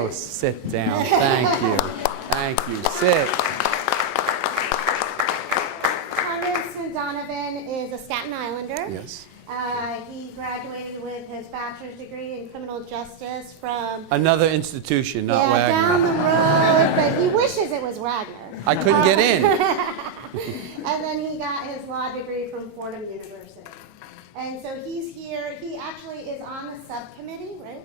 Oh, sit down. Thank you. Thank you. Sit. Congressman Donovan is a Staten Islander. Yes. He graduated with his bachelor's degree in criminal justice from Another institution, not down the Wagner. road, but he wishes it was Wagner. I couldn't get in. And then he got his law degree from Fordham University. And so he's here. He actually is on the subcommittee, right?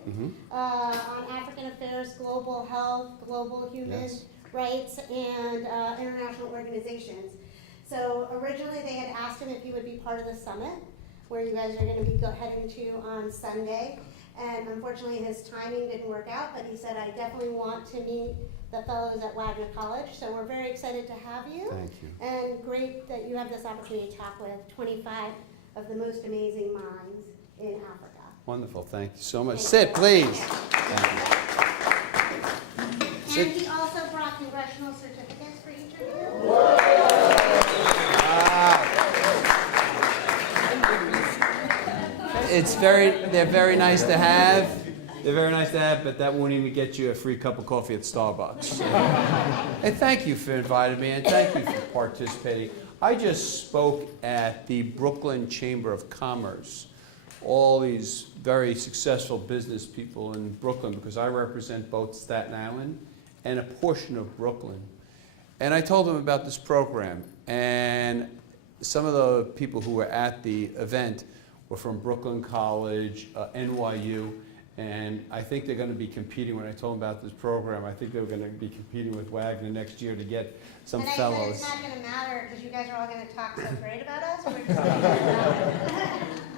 On African affairs, global health, global human rights, and international organizations. So originally they had asked him if he would be part of the summit, where you guys are going to be heading to on Sunday. And unfortunately his timing didn't work out, but he said, I definitely want to meet the fellows at Wagner College. So we're very excited to have you. Thank you. And great that you have this opportunity to talk with 25 of the most amazing minds in Africa. Wonderful. Thank you so much. Sit, please. Thank you. And he also brought congressional certificates for each of you. They're very nice to have. They're very nice to have, but that won't even get you a free cup of coffee at Starbucks. And thank you for inviting me, and thank you for participating. I just spoke at the Brooklyn Chamber of Commerce. All these very successful business people in Brooklyn, because I represent both Staten Island and a portion of Brooklyn. And I told them about this program, and some of the people who were at the event were from Brooklyn College, NYU, and I think they're going to be competing. When I told them about this program, I think they're going to be competing with Wagner next year to get some and fellows. And I said it's not going to matter because you guys are all going to talk so great about us. We're just going to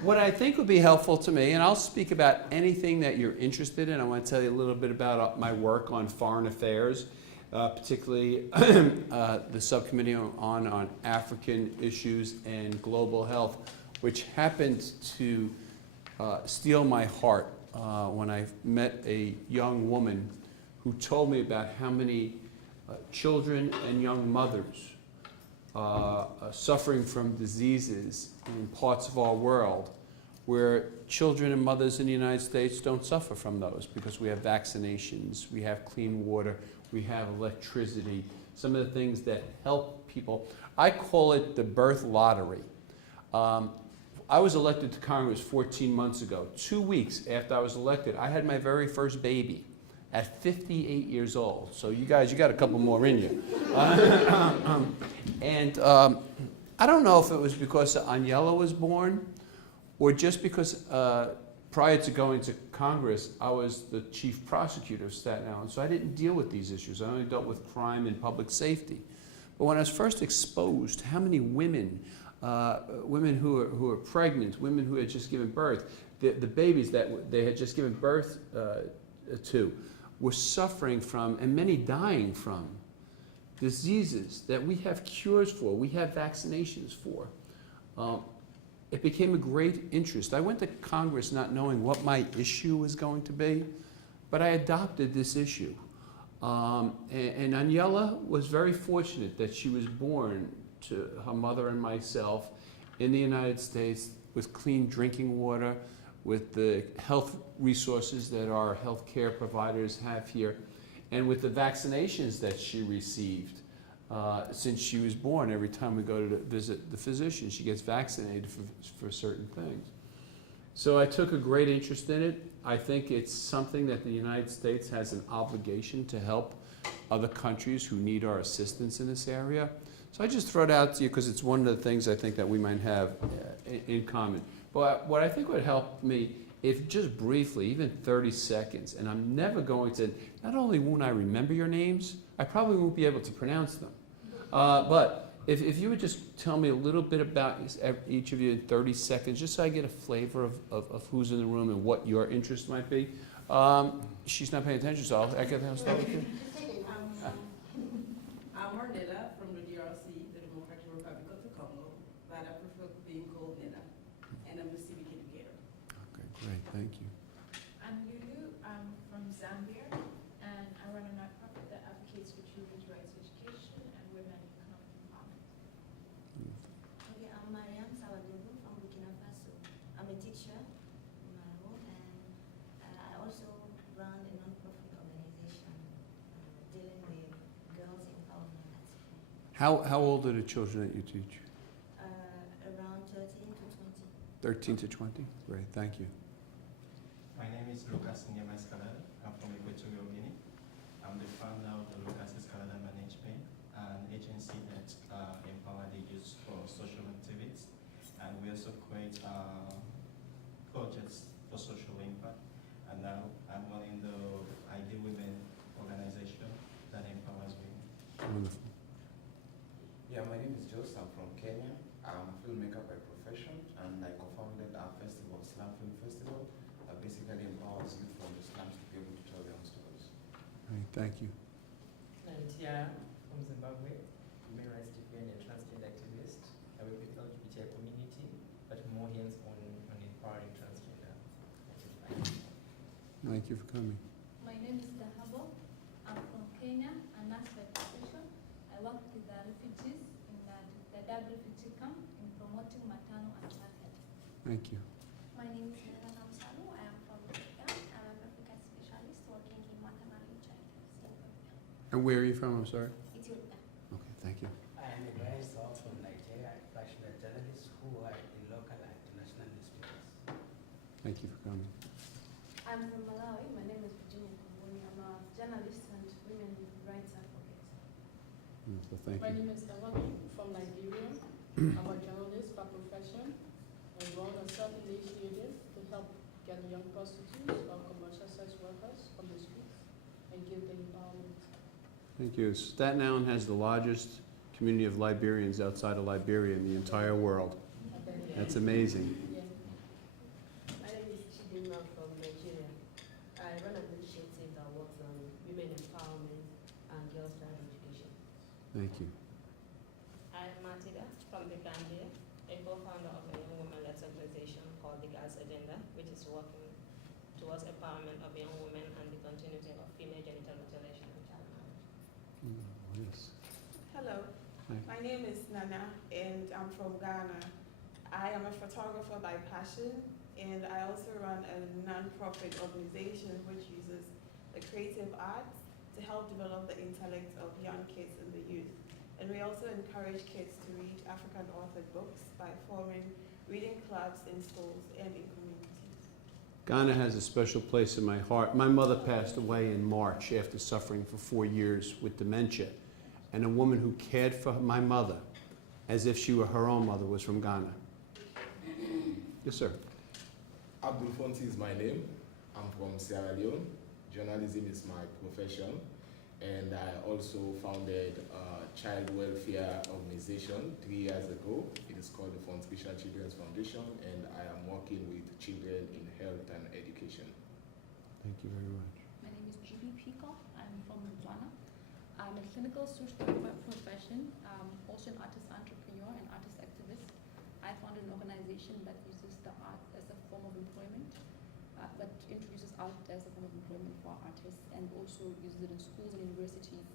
What I think would be helpful to me, and I'll speak about anything that you're interested in. I want to tell you a little bit about my work on foreign affairs, particularly the subcommittee on African issues and global health, which happened to steal my heart when I met a young woman who told me about how many children and young mothers suffering from diseases in parts of our world where children and mothers in the United States don't suffer from those because we have vaccinations, we have clean water, we have electricity, some of the things that help people. I call it the birth lottery. I was elected to Congress 14 months ago. 2 weeks after I was elected, I had my very first baby at 58 years old. So you guys, you got a couple more in you. I don't know if it was because Aniela was born or just because prior to going to Congress, I was the chief prosecutor of Staten Island. So I didn't deal with these issues. I only dealt with crime and public safety. But when I was first exposed to how many women who are pregnant, women who had just given birth, the babies that they had just given birth to were suffering from, and many dying from, diseases that we have cures for, we have vaccinations for. It became a great interest. I went to Congress not knowing what my issue was going to be, but I adopted this issue. And Aniela was very fortunate that she was born to her mother and myself in the United States with clean drinking water, with the health resources that our health care providers have here, and with the vaccinations that she received since she was born. Every time we go to visit the physician, she gets vaccinated for certain things. So I took a great interest in it. I think it's something that the United States has an obligation to help other countries who need our assistance in this area. So I just throw it out to you because it's one of the things I think that we might have in common. But what I think would help me, if just briefly, even 30 seconds, and I'm never going to, not only won't I remember your names, I probably won't be able to pronounce them. But if you would just tell me a little bit about each of you in 30 seconds, just so I get a flavor of who's in the room and what your interest might be. She's not paying attention, so I can start with you. I'm Mandela from the DRC, the Democratic Republic of the Congo, but I prefer being called Nina, and I'm a civic educator. Okay, great, thank you. I'm Lulu. I'm from Zambia, and I run a nonprofit that advocates for children's rights to education and women economic empowerment. Okay, I'm Mariam Sawadogo from Burkina Faso. I'm a teacher in my home, and I also run a non-profit organization How old are the children that you teach? Around 13 to 20. 13 to 20? Great, thank you. My name is Lucas Nyema Escalada. I'm from Equatorial Guinea. I'm the founder of the Lucas Escalada Management, an agency that empower the youth for social activities. And we also create projects for social impact. And now I'm running the Ideal Women organization that empowers women. Wonderful. Yeah, my name is Joseph. I'm from Kenya. I'm a filmmaker by profession, and I co-founded our festival, Slam Film Festival, that basically empowers youth from the slums to be able to tell their own stories. Great, thank you. I'm Tiara from Zimbabwe, human rights defender and transgender activist. I work with LGBTI community, but more hands-on on empowering transgender activists. Thank you for coming. My name is Dahabo. I'm from Kenya, a nurse by profession. I work with the refugees in the Dadaab refugee camp in promoting maternal and child health. Thank you. My name is Helena Namsalu. I am from Ethiopia. I'm an African specialist working in maternal and child health in Ethiopia. And where are you from, I'm sorry? Ethiopia. Okay, thank you. I am Ibrahim Saul from Nigeria, a professional journalist who are in local and international newspapers. Thank you for coming. I'm from Malawi. My name is Virginia Kumbuni. I'm a journalist and women rights advocate. Wonderful, thank My you. name is Donovan from Nigeria. I'm a journalist by profession. I run a self-initiative to help get young prostitutes or commercial sex workers from the streets and give them empowerment. Thank you. Staten Island has the largest community of Liberians outside of Liberia in the entire world. That's amazing. Yeah. My name is Chidinma from Nigeria. I run an initiative that works on women empowerment and girls' child education. Thank you. I'm Matida from the Gambia, a co-founder of a young women-led organization called the Girls Agenda, which is working towards empowerment of young women and the continuity of female genital mutilation and child marriage. Yes. Hello, Hi. my name is Nana and I'm from Ghana. I am a photographer by passion and I also run a non-profit organization which uses the creative arts to help develop the intellect of young kids and the youth. And we also encourage kids to read African authored books by forming reading clubs in schools and in communities. Ghana has a special place in my heart. My mother passed away in March after suffering for 4 years with dementia. And a woman who cared for my mother as if she were her own mother was from Ghana. Yes, sir. Abdul Fonti is my name. I'm from Sierra Leone. Journalism is my profession. And I also founded a child welfare organization 3 years ago. It is called the Font Christian Children's Foundation, and I am working with children in health and education. Thank you very much. My name is GB Pico. I'm from Botswana. I'm a clinical social worker by profession, also an artist entrepreneur and artist activist. I founded an organization that uses the art as a form of employment, that introduces art as a form of employment for artists, and also uses it in schools and universities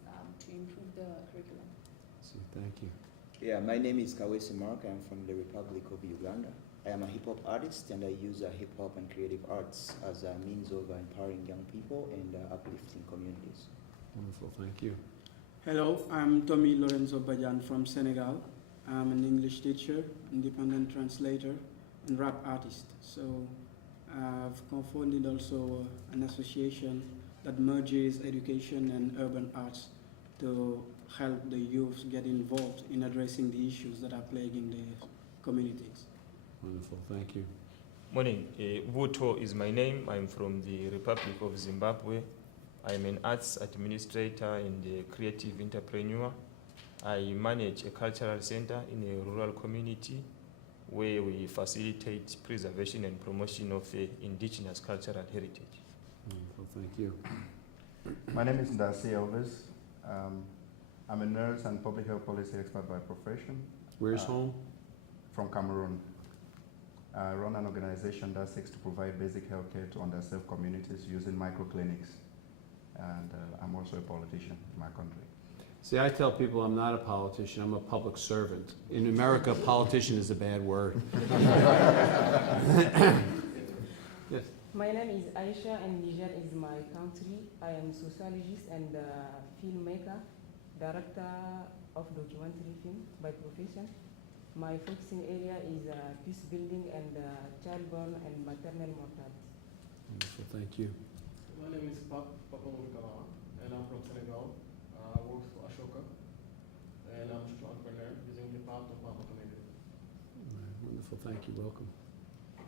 to improve the curriculum. Thank you. Yeah, my name is Kawesi Mark. I'm from the Republic of Uganda. I am a hip-hop artist and I use hip-hop and creative arts as a means of empowering young people and uplifting communities. Wonderful, thank you. Hello, I'm Tommy Lorenzo Bajan from Senegal. I'm an English teacher, independent translator, and rap artist. So I've co-founded also an association that merges education and urban arts to help the youth get involved in addressing the issues that are plaguing the communities. Wonderful, thank you. Morning, Vuto is my name. I'm from the Republic of Zimbabwe. I'm an arts administrator and a creative entrepreneur. I manage a cultural center in a rural community where we facilitate preservation and promotion of indigenous cultural heritage. Wonderful, thank you. My name is Ndasi Elvis. I'm a nurse and public health policy expert by profession. Where's home? From Cameroon. I run an organization that seeks to provide basic health care to underserved communities using microclinics. And I'm also a politician in my country. See, I tell people I'm not a politician, I'm a public servant. In America, politician is a bad word. Yes. My name is Aisha and Niger is my country. I am a sociologist and filmmaker, director of documentary film by profession. My focusing area is peace building and childborn and maternal mortality. Wonderful, thank you. My name is Papa Mungala, and I'm from Senegal. I work for Ashoka, and I'm a social entrepreneur using the path of Papa community. Wonderful, thank you, welcome.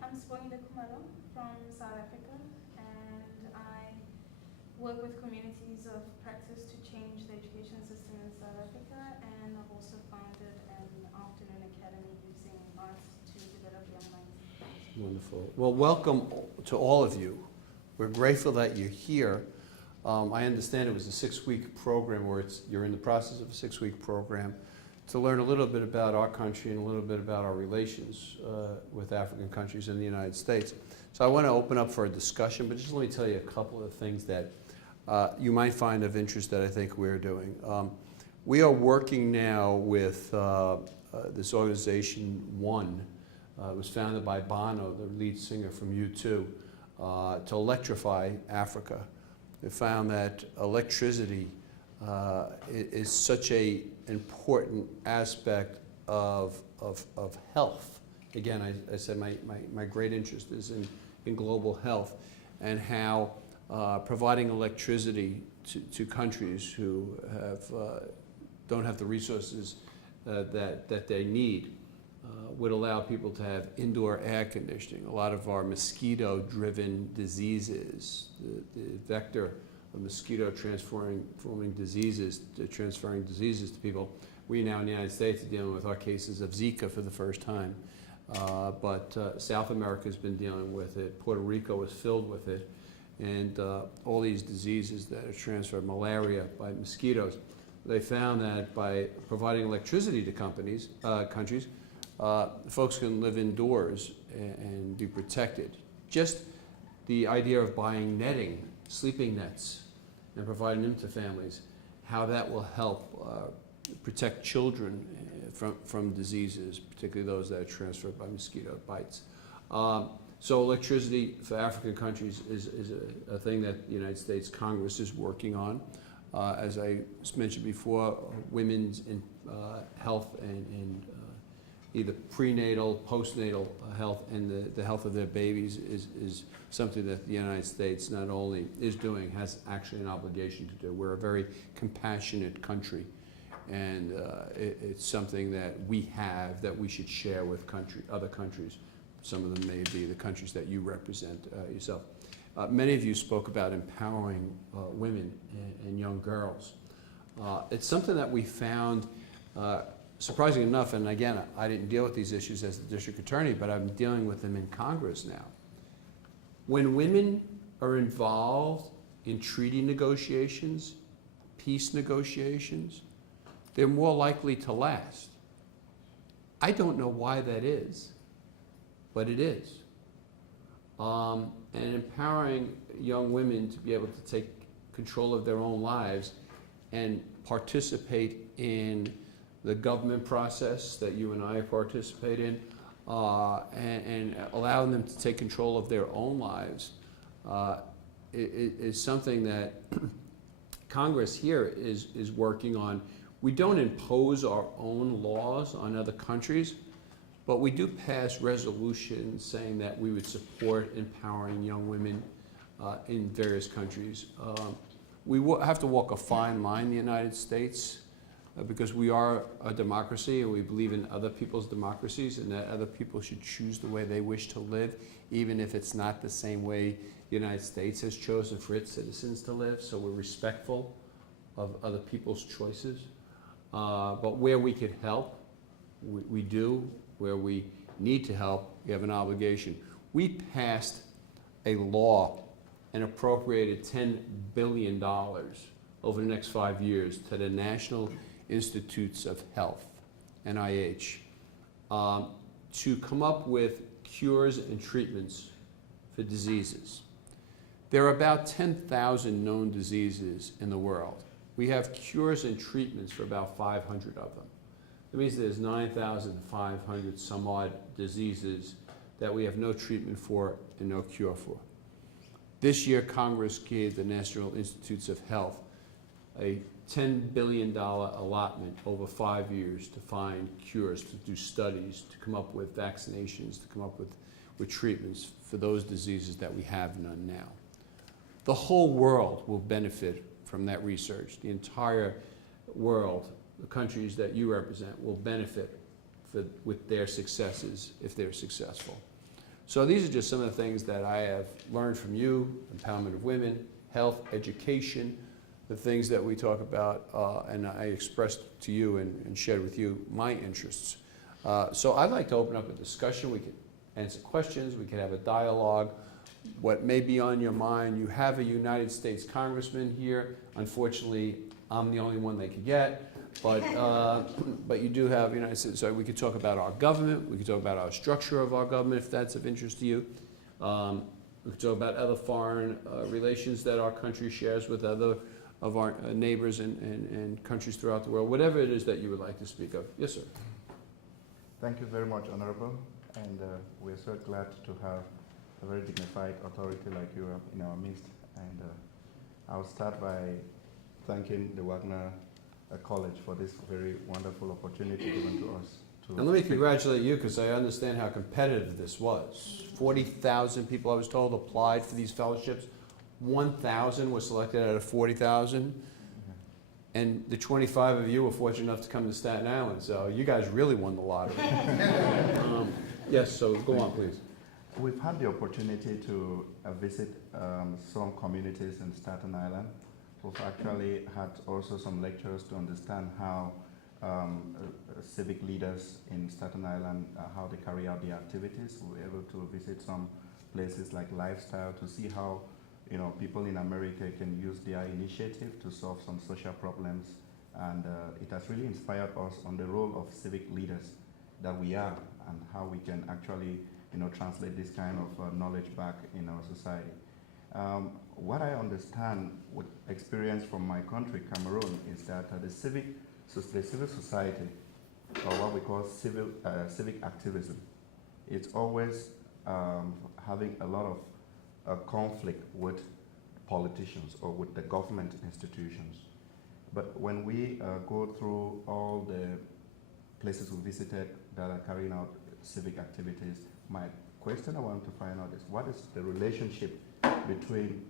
I'm Spoinda Kumalo from South Africa, and I work with communities of practice to change the education system in South Africa, and I've also founded an afternoon academy using arts to develop young minds. Wonderful. Well, welcome to all of you. We're grateful that you're here. I understand it was a 6-week program, or you're in the process of a 6-week program to learn a little bit about our country and a little bit about our relations with African countries in the United States. So I want to open up for a discussion, but just let me tell you a couple of things that you might find of interest that I think we're doing. We are working now with this organization, One. It was founded by Bono, the lead singer from U2, to electrify Africa. They found that electricity is such an important aspect of health. Again, I said my great interest is in global health, and how providing electricity to countries who don't have the resources that they need would allow people to have indoor air conditioning. A lot of our mosquito-driven diseases, the vector of mosquito transferring diseases to people. We now in the United States are dealing with our cases of Zika for the first time. But South America has been dealing with it. Puerto Rico is filled with it. And all these diseases that are transferred, malaria by mosquitoes. They found that by providing electricity to countries, folks can live indoors and be protected. Just the idea of buying netting, sleeping nets, and providing them to families, how that will help protect children from diseases, particularly those that are transferred by mosquito bites. So electricity for African countries is a thing that the United States Congress is working on. As I mentioned before, women's health and either prenatal, postnatal health, and the health of their babies is something that the United States not only is doing, has actually an obligation to do. We're a very compassionate country, and it's something that we have that we should share with other countries. Some of them may be the countries that you represent yourself. Many of you spoke about empowering women and young girls. It's something that we found, surprising enough, and again, I didn't deal with these issues as the district attorney, but I'm dealing with them in Congress now. When women are involved in treaty negotiations, peace negotiations, they're more likely to last. I don't know why that is, but it is. And empowering young women to be able to take control of their own lives and participate in the government process that you and I participate in, and allowing them to take control of their own lives is something that Congress here is working on. We don't impose our own laws on other countries, but we do pass resolutions saying that we would support empowering young women in various countries. We have to walk a fine line in the United States because we are a democracy and we believe in other people's democracies, and that other people should choose the way they wish to live, even if it's not the same way the United States has chosen for its citizens to live. So we're respectful of other people's choices. But where we could help, we do. Where we need to help, we have an obligation. We passed a law and appropriated $10 billion over the next 5 years to the National Institutes of Health, NIH, to come up with cures and treatments for diseases. There are about 10,000 known diseases in the world. We have cures and treatments for about 500 of them. That means there's 9,500 some odd diseases that we have no treatment for and no cure for. This year, Congress gave the National Institutes of Health a $10 billion allotment over 5 years to find cures, to do studies, to come up with vaccinations, to come up with treatments for those diseases that we have none now. The whole world will benefit from that research. The entire world, the countries that you represent, will benefit with their successes if they're successful. So these are just some of the things that I have learned from you: empowerment of women, health, education, the things that we talk about, and I expressed to you and shared with you my interests. So I'd like to open up a discussion. We can answer questions, we can have a dialogue. What may be on your mind: you have a United States Congressman here. Unfortunately, I'm the only one they could get. But you do have United States, so we could talk about our government, we could talk about our structure of our government if that's of interest to you. We could talk about other foreign relations that our country shares with other of our neighbors and countries throughout the world, whatever it is that you would like to speak of. Yes, sir. Thank you very much, Honorable, and we're so glad to have a very dignified authority like you in our midst. And I'll start by thanking the Wagner College for this very wonderful opportunity given to us. And let me congratulate you, because I understand how competitive this was. 40,000 people, I was told, applied for these fellowships. 1,000 was selected out of 40,000. And the 25 of you were fortunate enough to come to Staten Island, so you guys really won the lottery. Yes, so go on, please. We've had the opportunity to visit some communities in Staten Island. We've actually had also some lectures to understand how civic leaders in Staten Island, how they carry out their activities. We were able to visit some places like Lifestyle to see how people in America can use their initiative to solve some social problems. And it has really inspired us on the role of civic leaders that we are, and how we can actually translate this kind of knowledge back in our society. What I understand with experience from my country, Cameroon, is that the civil society, or what we call civic activism, it's always having a lot of conflict with politicians or with the government institutions. But when we go through all the places we visited that are carrying out civic activities, my question I want to find out is, what is the relationship between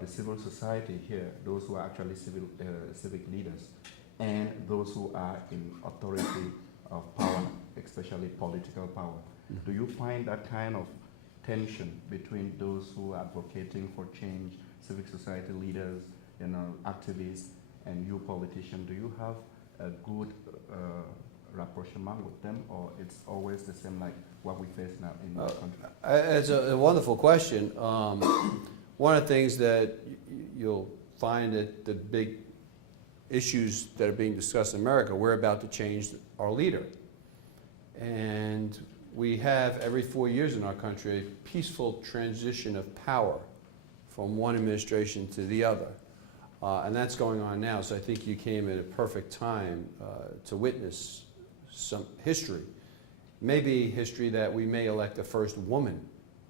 the civil society here, those who are actually civic leaders, and those who are in authority of power, especially political power? Do you find that kind of tension between those who are advocating for change, civic society leaders, activists, and you politicians? Do you have a good rapprochement with them, or it's always the same like what we face now in our country? It's a wonderful question. One of the things that you'll find that the big issues that are being discussed in America, we're about to change our leader. And we have every 4 years in our country a peaceful transition of power from one administration to the other. And that's going on now, so I think you came at a perfect time to witness some history. Maybe history that we may elect the first woman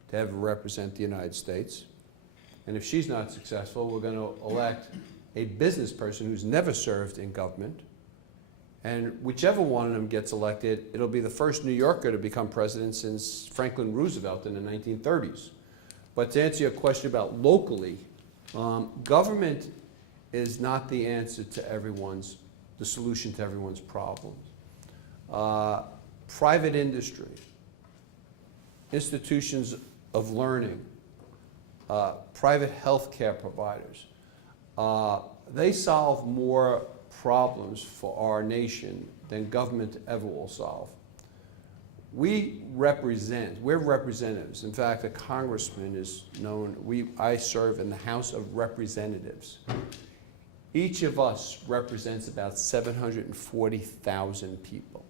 to ever represent the United States. And if she's not successful, we're going to elect a business person who's never served in government. And whichever one of them gets elected, it'll be the first New Yorker to become president since Franklin Roosevelt in the 1930s. But to answer your question about locally, government is not the answer to the solution to everyone's problems. Private industry, institutions of learning, private health care providers, they solve more problems for our nation than government ever will solve. We're representatives. In fact, a congressman is known, I serve in the House of Representatives. Each of us represents about 740,000 people.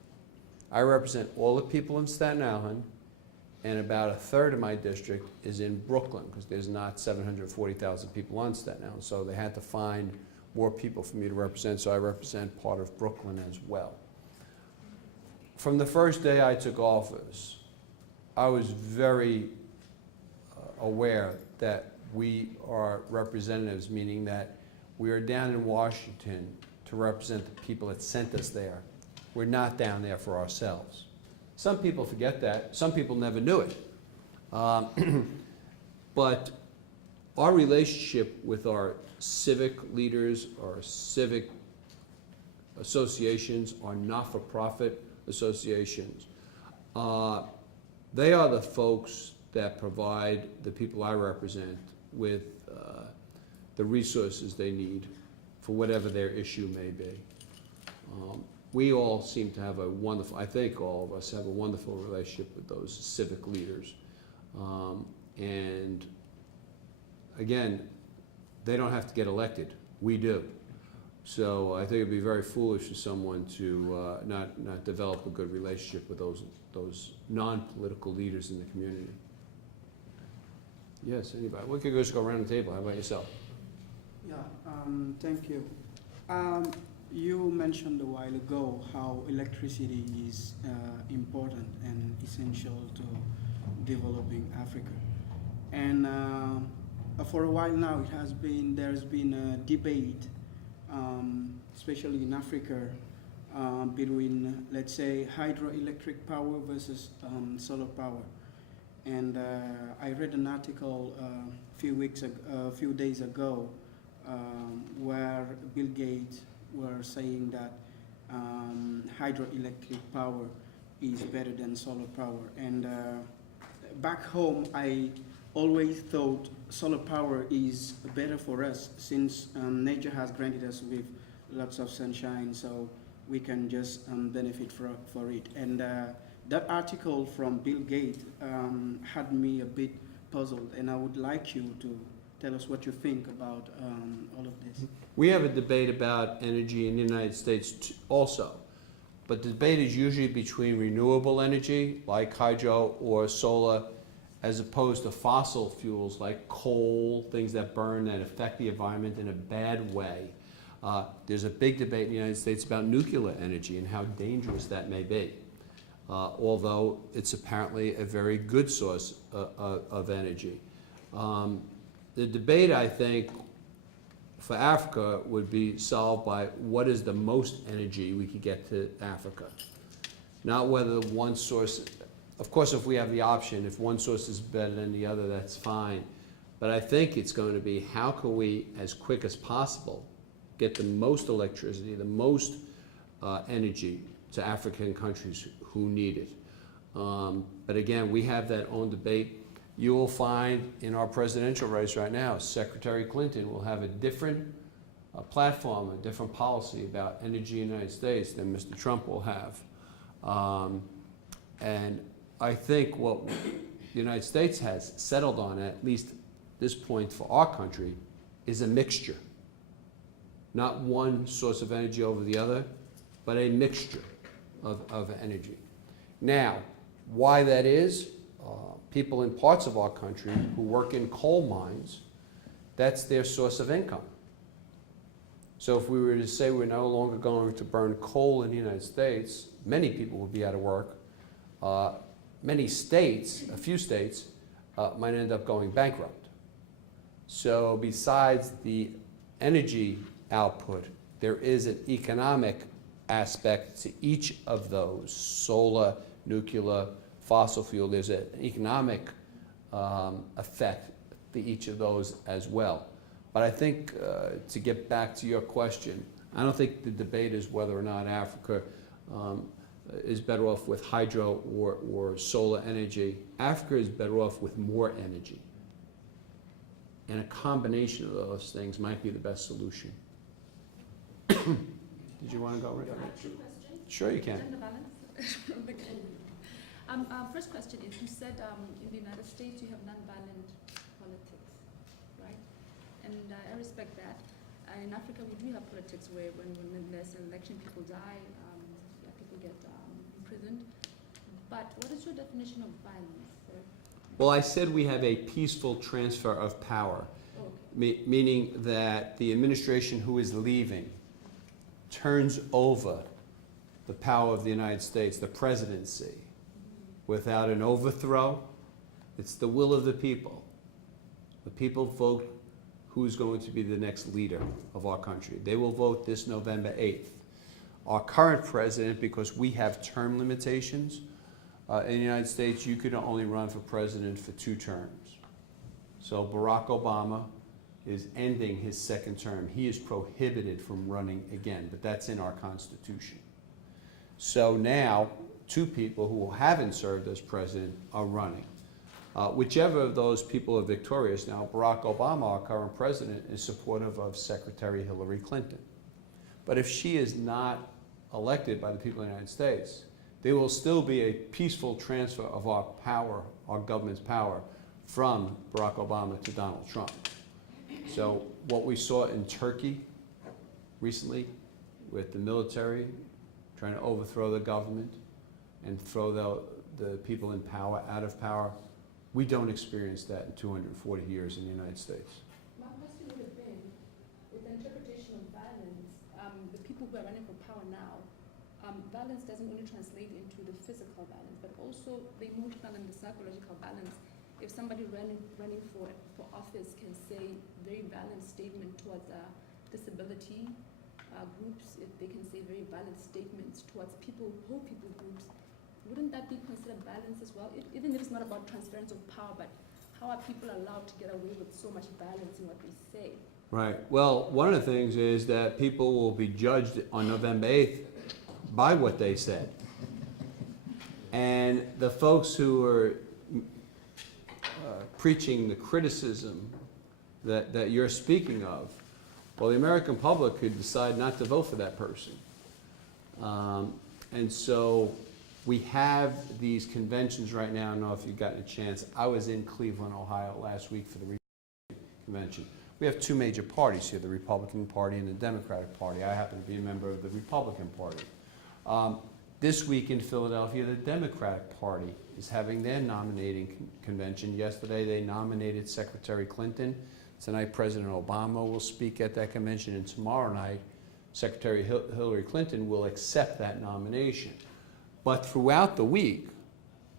I represent all the people in Staten Island, and about a third of my district is in Brooklyn, because there's not 740,000 people on Staten Island, so they had to find more people for me to represent, so I represent part of Brooklyn as well. From the first day I took office, I was very aware that we are representatives, meaning that We are down in Washington to represent the people that sent us there. We're not down there for ourselves. Some people forget that. Some people never knew it. But our relationship with our civic leaders, our civic associations, our not-for-profit associations, they are the folks that provide the people I represent with the resources they need for whatever their issue may be. We all seem to have a wonderful, I think all of us have a wonderful relationship with those civic leaders. And again, they don't have to get elected, we do. So I think it'd be very foolish for someone to not develop a good relationship with those non-political leaders in the community. Yes, anybody? We could just go around the table. How about yourself? Yeah, thank you. You mentioned a while ago how electricity is important and essential to developing Africa. And for a while now, there's been a debate, especially in Africa, between, let's say, hydroelectric power versus solar power. And I read an article a few days ago where Bill Gates were saying that hydroelectric power is better than solar power. And back home, I always thought solar power is better for us since nature has granted us with lots of sunshine, so we can just benefit for it. And that article from Bill Gates had me a bit puzzled, and I would like you to tell us what you think about all of this. We have a debate about energy in the United States also, but the debate is usually between renewable energy like hydro or solar as opposed to fossil fuels like coal, things that burn that affect the environment in a bad way. There's a big debate in the United States about nuclear energy and how dangerous that may be, although it's apparently a very good source of energy. The debate, I think, for Africa would be solved by what is the most energy we could get to Africa. Not whether one source, of course if we have the option, if one source is better than the other, that's fine. But I think it's going to be how can we, as quick as possible, get the most electricity, the most energy to African countries who need it. But again, we have that own debate. You will find in our presidential race right now, Secretary Clinton will have a different platform, a different policy about energy in the United States than Mr. Trump will have. And I think what the United States has settled on, at least this point for our country, is a mixture. Not one source of energy over the other, but a mixture of energy. Now, why that is, people in parts of our country who work in coal mines, that's their source of income. So if we were to say we're no longer going to burn coal in the United States, many people would be out of work. Many states, a few states, might end up going bankrupt. So besides the energy output, there is an economic aspect to each of those, solar, nuclear, fossil fuel. There's an economic effect to each of those as well. But I think to get back to your question, I don't think the debate is whether or not Africa is better off with hydro or solar energy. Africa is better off with more energy. And a combination of those things might be the best solution. Did you want to go, Rick? Sure you can. First question is, you said in the United States you have nonviolent politics, right? And I respect that. In Africa we do have politics where when there's an election people die, people get imprisoned. But what is your definition of violence, sir? Well, I said we have a peaceful transfer of power, meaning that the administration who is leaving turns over the power of the United States, the presidency, without an overthrow. It's the will of the people. The people vote who's going to be the next leader of our country. They will vote this November 8th. Our current president, because we have term limitations, in the United States, you can only run for president for 2 terms. So Barack Obama is ending his 2nd term. He is prohibited from running again, but that's in our Constitution. So now, 2 people who haven't served as president are running. Whichever of those people are victorious now, Barack Obama, our current president, is supportive of Secretary Hillary Clinton. But if she is not elected by the people of the United States, there will still be a peaceful transfer of our power, our government's power, from Barack Obama to Donald Trump. So what we saw in Turkey recently with the military trying to overthrow the government and throw the people in power out of power, we don't experience that in 240 years in the United States. My question would have been, with the interpretation of violence, the people who are running for power now, violence doesn't only translate into the physical violence, but also the emotional and the psychological violence. If somebody running for office can say very violent statement towards disability groups, if they can say very violent statements towards whole people groups, wouldn't that be considered violence as well? Even if it's not about transference of power, but how are people allowed to get away with so much violence in what they say? Right. Well, one of the things is that people will be judged on November 8th by what they said. And the folks who are preaching the criticism that you're speaking of, well, the American public could decide not to vote for that person. And so we have these conventions right now. I don't know if you've gotten a chance. I was in Cleveland, Ohio last week for the Republican convention. We have 2 major parties here, the Republican Party and the Democratic Party. I happen to be a member of the Republican Party. This week in Philadelphia, the Democratic Party is having their nominating convention. Yesterday, they nominated Secretary Clinton. Tonight, President Obama will speak at that convention, and tomorrow night, Secretary Hillary Clinton will accept that nomination. But throughout the week,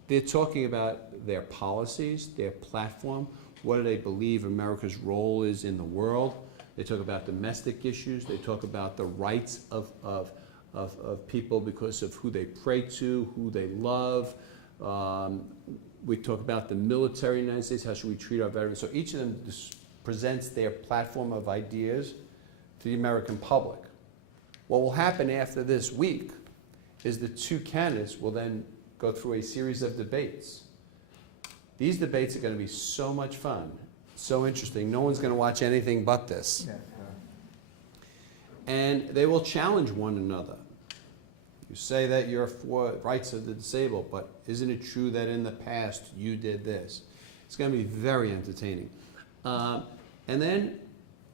they're talking about their policies, their platform, what do they believe America's role is in the world. They talk about domestic issues. They talk about the rights of people because of who they pray to, who they love. We talk about the military in the United States, how should we treat our veterans. So each of them presents their platform of ideas to the American public. What will happen after this week is the 2 candidates will then go through a series of debates. These debates are going to be so much fun, so interesting. No one's going to watch anything but this. Yeah. And they will challenge one another. You say that you're for rights of the disabled, but isn't it true that in the past you did this? It's going to be very entertaining. And then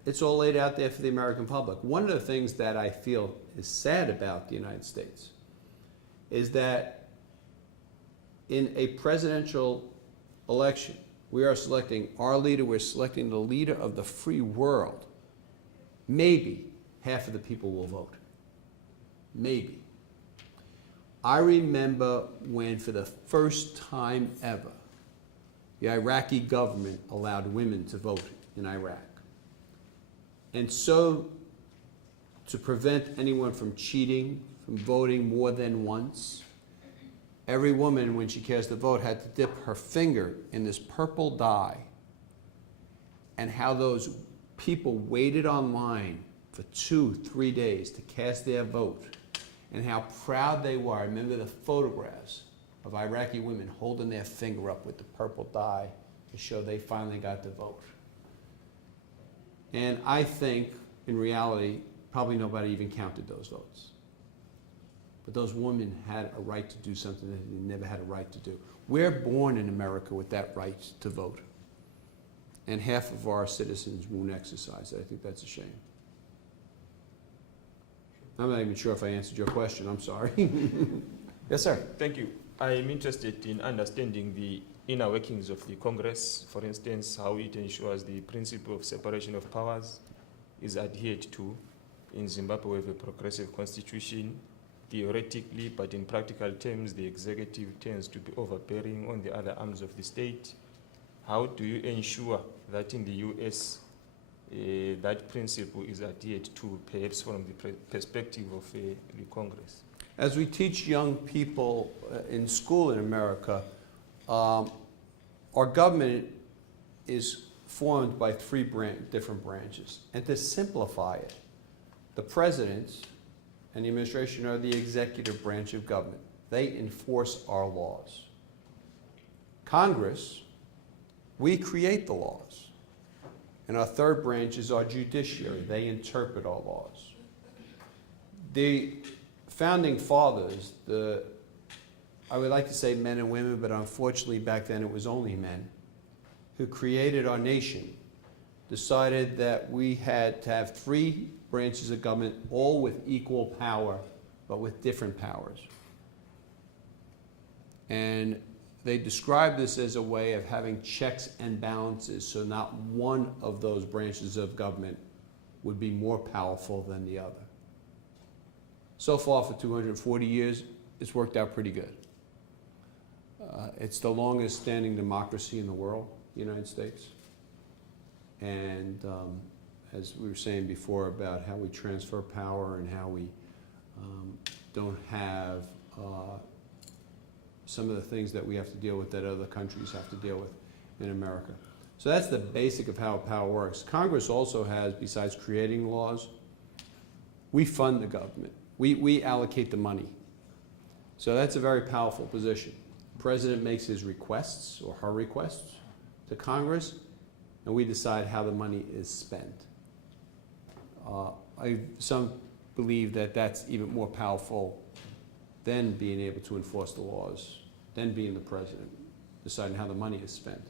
it's all laid out there for the American public. One of the things that I feel is sad about the United States is that in a presidential election, we are selecting our leader, we're selecting the leader of the free world. Maybe half of the people will vote. Maybe. I remember when, for the first time ever, the Iraqi government allowed women to vote in Iraq. And so, to prevent anyone from cheating, from voting more than once, every woman, when she cast a vote, had to dip her finger in this purple dye. And how those people waited online for 2-3 days to cast their vote, and how proud they were. I remember the photographs of Iraqi women holding their finger up with the purple dye to show they finally got to vote. And I think, in reality, probably nobody even counted those votes. But those women had a right to do something that they never had a right to do. We're born in America with that right to vote. And half of our citizens won't exercise it. I think that's a shame. I'm not even sure if I answered your question. I'm sorry. Yes, sir. Thank you. I'm interested in understanding the inner workings of the Congress, for instance, how it ensures the principle of separation of powers is adhered to. In Zimbabwe, we have a progressive constitution, theoretically, but in practical terms, the executive tends to be overbearing on the other arms of the state. How do you ensure that in the US, that principle is adhered to, perhaps from the perspective of the Congress. As we teach young people in school in America, our government is formed by three different branches. And to simplify it, the president and the administration are the executive branch of government. They enforce our laws. Congress, we create the laws. And our third branch is our judiciary. They interpret our laws. The founding fathers, I would like to say men and women, but unfortunately back then it was only men, who created our nation, decided that we had to have three branches of government, all with equal power, but with different powers. And they described this as a way of having checks and balances, so not one of those branches of government would be more powerful than the other. So far, for 240 years, it's worked out pretty good. It's the longest standing democracy in the world, the United States. And as we were saying before about how we transfer power and how we don't have some of the things that we have to deal with that other countries have to deal with in America. So that's the basic of how power works. Congress also has, besides creating laws, we fund the government. We allocate the money. So that's a very powerful position. The president makes his requests or her requests to Congress, and we decide how the money is spent. Some believe that that's even more powerful than being able to enforce the laws, than being the president, deciding how the money is spent.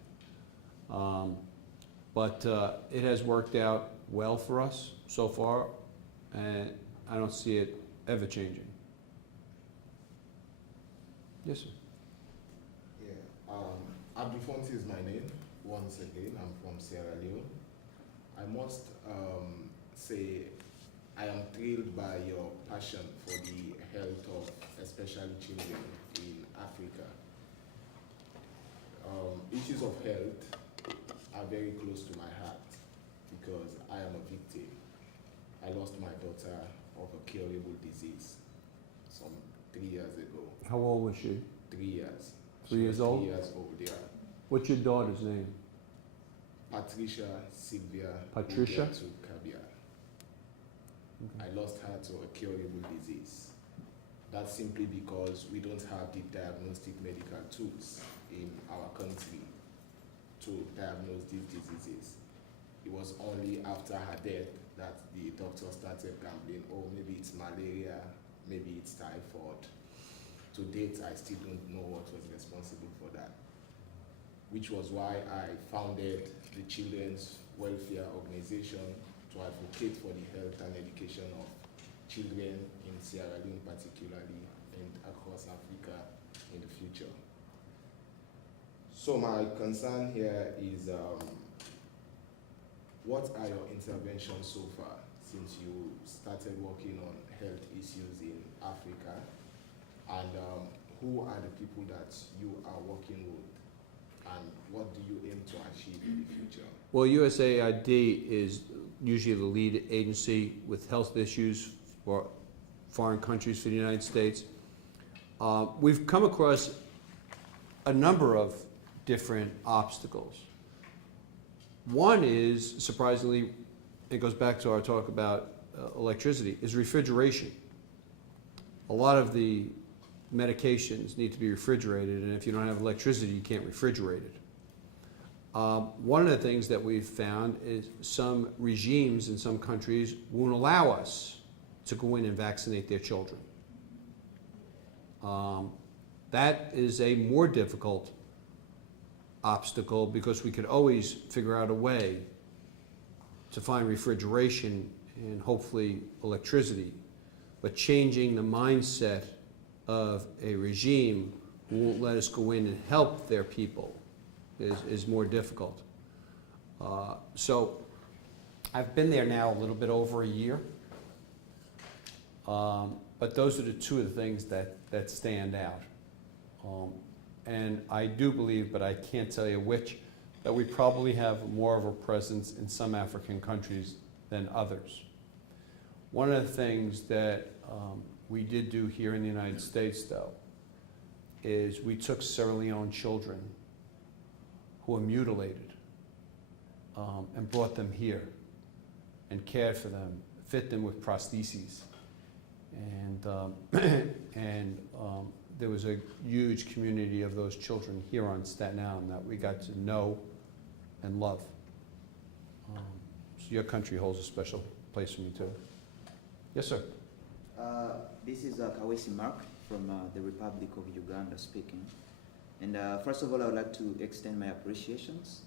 But it has worked out well for us so far, and I don't see it ever changing. Yes, sir. Yeah, Abdufonti is my name. Once again, I'm from Sierra Leone. I must say I am thrilled by your passion for the health of especially children in Africa. Issues of health are very close to my heart because I am a victim. I lost my daughter of a curable disease some 3 years ago. How old was she? 3 years. 3 years old? 3 years old, yeah. What's your daughter's name? Patricia Sylvia Patricia? Kabia. I lost her to a curable disease. That's simply because we don't have the diagnostic medical tools in our country to diagnose these diseases. It was only after her death that the doctor started gambling, oh, maybe it's malaria, maybe it's typhoid. To date, I still don't know what was responsible for that, which was why I founded the Children's Welfare Organization to advocate for the health and education of children in Sierra Leone particularly and across Africa in the future. So my concern here is what are your interventions so far since you started working on health issues in Africa, and who are the people that you are working with, and what do you aim to achieve in the future? Well, USAID is usually the lead agency with health issues for foreign countries for the United States. We've come across a number of different obstacles. One is, surprisingly, it goes back to our talk about electricity, is refrigeration. A lot of the medications need to be refrigerated, and if you don't have electricity, you can't refrigerate it. One of the things that we've found is some regimes in some countries won't allow us to go in and vaccinate their children. That is a more difficult obstacle because we could always figure out a way to find refrigeration and hopefully electricity, but changing the mindset of a regime who won't let us go in and help their people is more difficult. So I've been there now a little bit over a year, but those are the two of the things that stand out. And I do believe, but I can't tell you which, that we probably have more of a presence in some African countries than others. One of the things that we did do here in the United States, though, is we took Sierra Leone children who were mutilated and brought them here and cared for them, fit them with prostheses. And there was a huge community of those children here on Staten Island that we got to know and love. So your country holds a special place for me too. Yes, sir. This is Kawesi Mark from the Republic of Uganda speaking. And first of all, I would like to extend my appreciations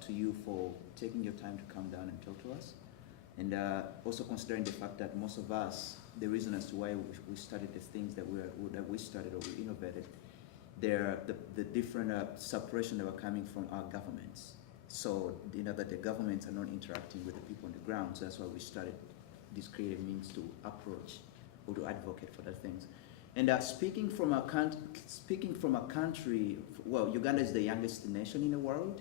to you for taking your time to come down and talk to us. And also considering the fact that most of us, the reason as to why we started the things that we started or we innovated, they're the different separation that were coming from our governments. So you know that the governments are not interacting with the people on the ground. So that's why we started these creative means to approach or to advocate for the things. And speaking from a country, well, Uganda is the youngest nation in the world,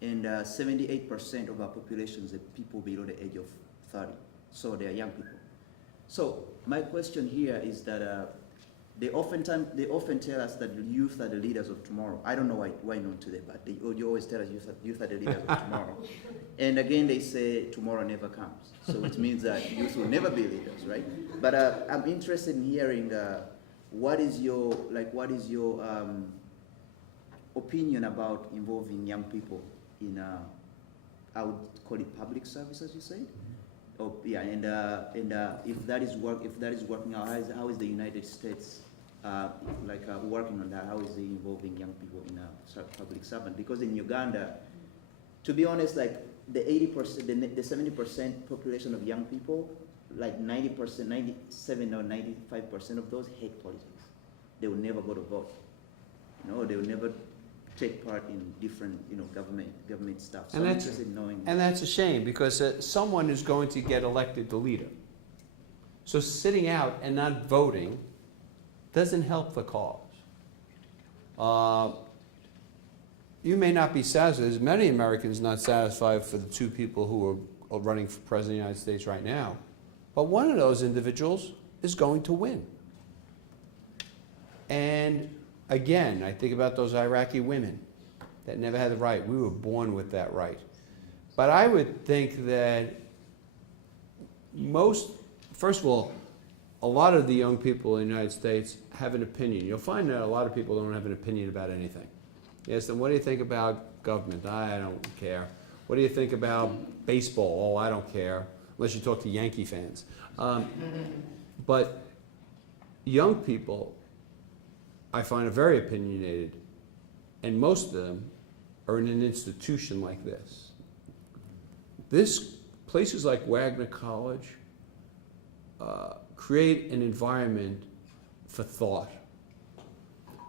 and 78% of our population is people below the age of 30. So they are young people. So my question here is that they often tell us that youth are the leaders of tomorrow. I don't know why not today, but you always tell us youth are the leaders of tomorrow. And again, they say tomorrow never comes. So it means that youth will never be leaders, right? But I'm interested in hearing what is your opinion about involving young people in I would call it public service, as you said. Oh yeah, and if that is working out, how is the United States working on that? How is it involving young people in public servant? Because in Uganda, to be honest, like the 80%, the 70% population of young people, like 90%, 97 or 95% of those hate politics. They will never go to vote. You know, they will never take part in different, government stuff. So I'm interested in knowing. And that's a shame because someone is going to get elected the leader. So sitting out and not voting doesn't help the cause. You may not be satisfied. There's many Americans not satisfied for the two people who are running for president of the United States right now. But one of those individuals is going to win. And again, I think about those Iraqi women that never had the right. We were born with that right. But I would think that first of all, a lot of the young people in the United States have an opinion. You'll find that a lot of people don't have an opinion about anything. Yes, then what do you think about government? I don't care. What do you think about baseball? Oh, I don't care, unless you talk to Yankee fans. But young people, I find, are very opinionated, and most of them are in an institution like this. Places like Wagner College create an environment for thought.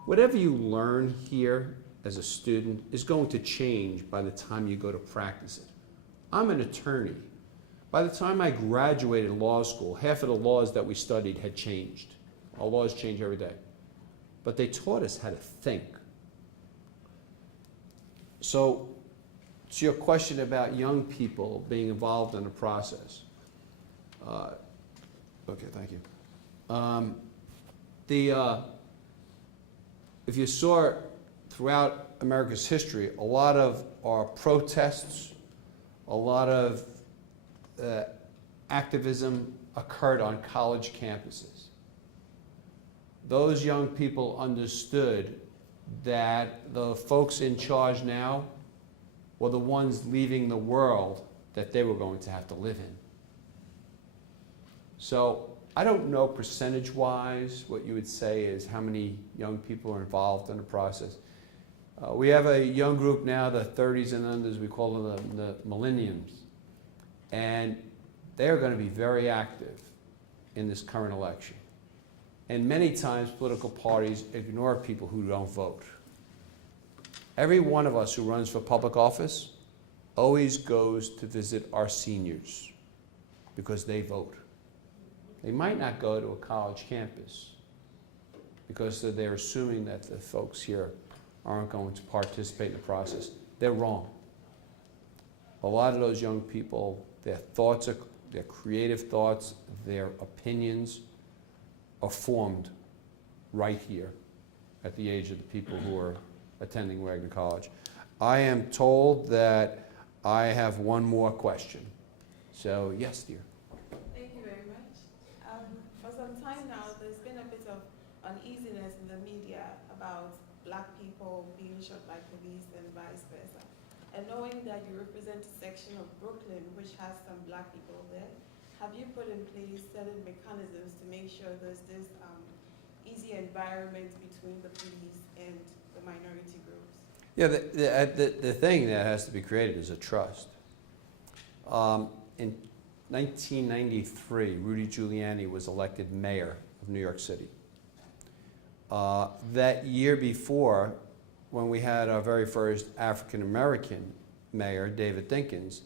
Whatever you learn here as a student is going to change by the time you go to practice it. I'm an attorney. By the time I graduated law school, half of the laws that we studied had changed. Our laws change every day. But they taught us how to think. So, to your question about young people being involved in the process. Okay, thank you. If you saw throughout America's history, a lot of our protests, a lot of activism occurred on college campuses. Those young people understood that the folks in charge now were the ones leaving the world that they were going to have to live in. So I don't know percentage-wise what you would say is how many young people are involved in the process. We have a young group now, the 30s and unders, we call them the millenniums. And they're going to be very active in this current election. And many times political parties ignore people who don't vote. Every one of us who runs for public office always goes to visit our seniors because they vote. They might not go to a college campus because they're assuming that the folks here aren't going to participate in the process. They're wrong. a lot of those young people, their thoughts, their creative thoughts, their opinions are formed right here at the age of the people who are attending Wagner College. I am told that I have one more question. So, yes, dear. Thank you very much. For some time now, there's been a bit of uneasiness in the media about black people being shot by police and vice versa. And knowing that you represent a section of Brooklyn which has some black people there, have you put in place certain mechanisms to make sure there's this easy environment between the police and the minority groups? Yeah, the thing that has to be created is a trust. In 1993, Rudy Giuliani was elected mayor of New York City. That year before, when we had our very first African-American mayor, David Dinkins,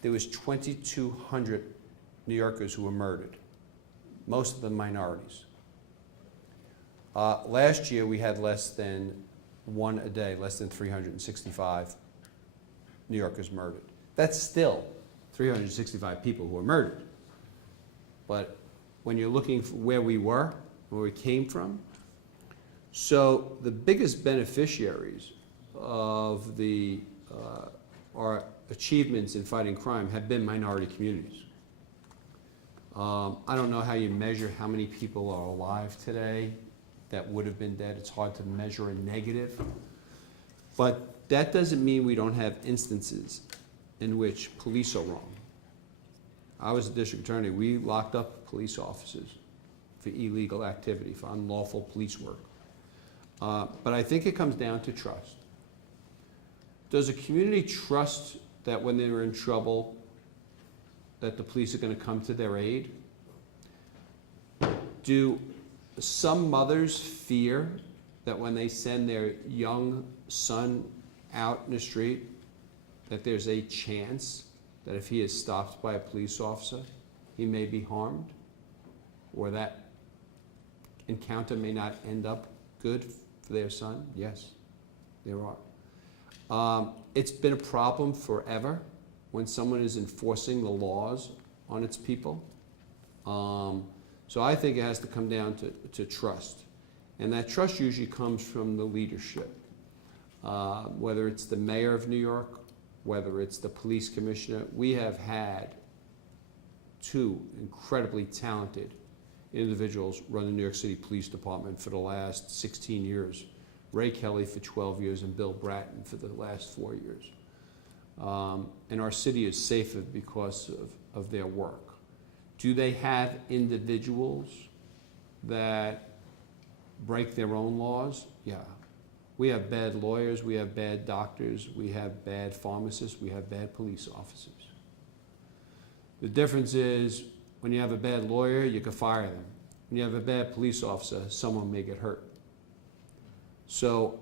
there was 2,200 New Yorkers who were murdered, most of them minorities. Last year, we had less than one a day, less than 365 New Yorkers murdered. That's still 365 people who were murdered. But when you're looking for where we were, where we came from, so the biggest beneficiaries of our achievements in fighting crime have been minority communities. I don't know how you measure how many people are alive today that would have been dead. It's hard to measure a negative. But that doesn't mean we don't have instances in which police are wrong. I was a district attorney. We locked up police officers for illegal activity, for unlawful police work. But I think it comes down to trust. Does a community trust that when they were in trouble, that the police are going to come to their aid? Do some mothers fear that when they send their young son out in the street, that there's a chance that if he is stopped by a police officer, he may be harmed, or that encounter may not end up good for their son? Yes, there are. It's been a problem forever when someone is enforcing the laws on its people. So I think it has to come down to trust. And that trust usually comes from the leadership, whether it's the mayor of New York, whether it's the police commissioner. We have had two incredibly talented individuals run the New York City Police Department for the last 16 years. Ray Kelly for 12 years and Bill Bratton for the last 4 years. And our city is safer because of their work. Do they have individuals that break their own laws? Yeah. We have bad lawyers, we have bad doctors, we have bad pharmacists, we have bad police officers. The difference is when you have a bad lawyer, you can fire them. When you have a bad police officer, someone may get hurt. So,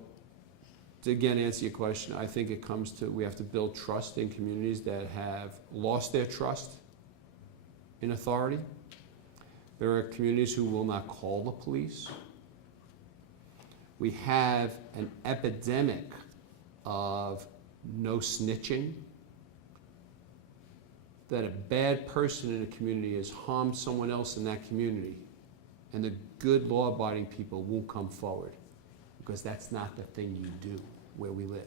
to again answer your question, I think it comes to we have to build trust in communities that have lost their trust in authority. There are communities who will not call the police. We have an epidemic of no snitching, that a bad person in a community has harmed someone else in that community, and the good law-abiding people won't come forward because that's not the thing you do where we live.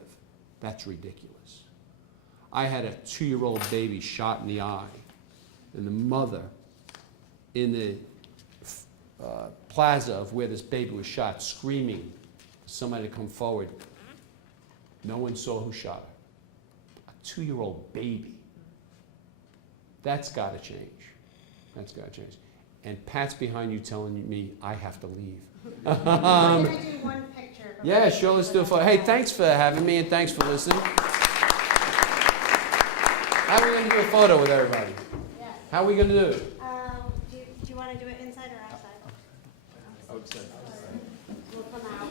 That's ridiculous. I had a 2-year-old baby shot in the eye, and the mother in the plaza of where this baby was shot screaming for somebody to come forward. No one saw who shot her. A 2-year-old baby. That's got to change. That's got to change. And Pat's behind you telling me I have to leave. We're going to do one picture. Yeah, sure, let's do a photo. Hey, thanks for having me and thanks for listening. How are we going to do a photo with everybody? Yes. How are we going to do it? Do you want to do it inside or outside? Outside. We'll come out.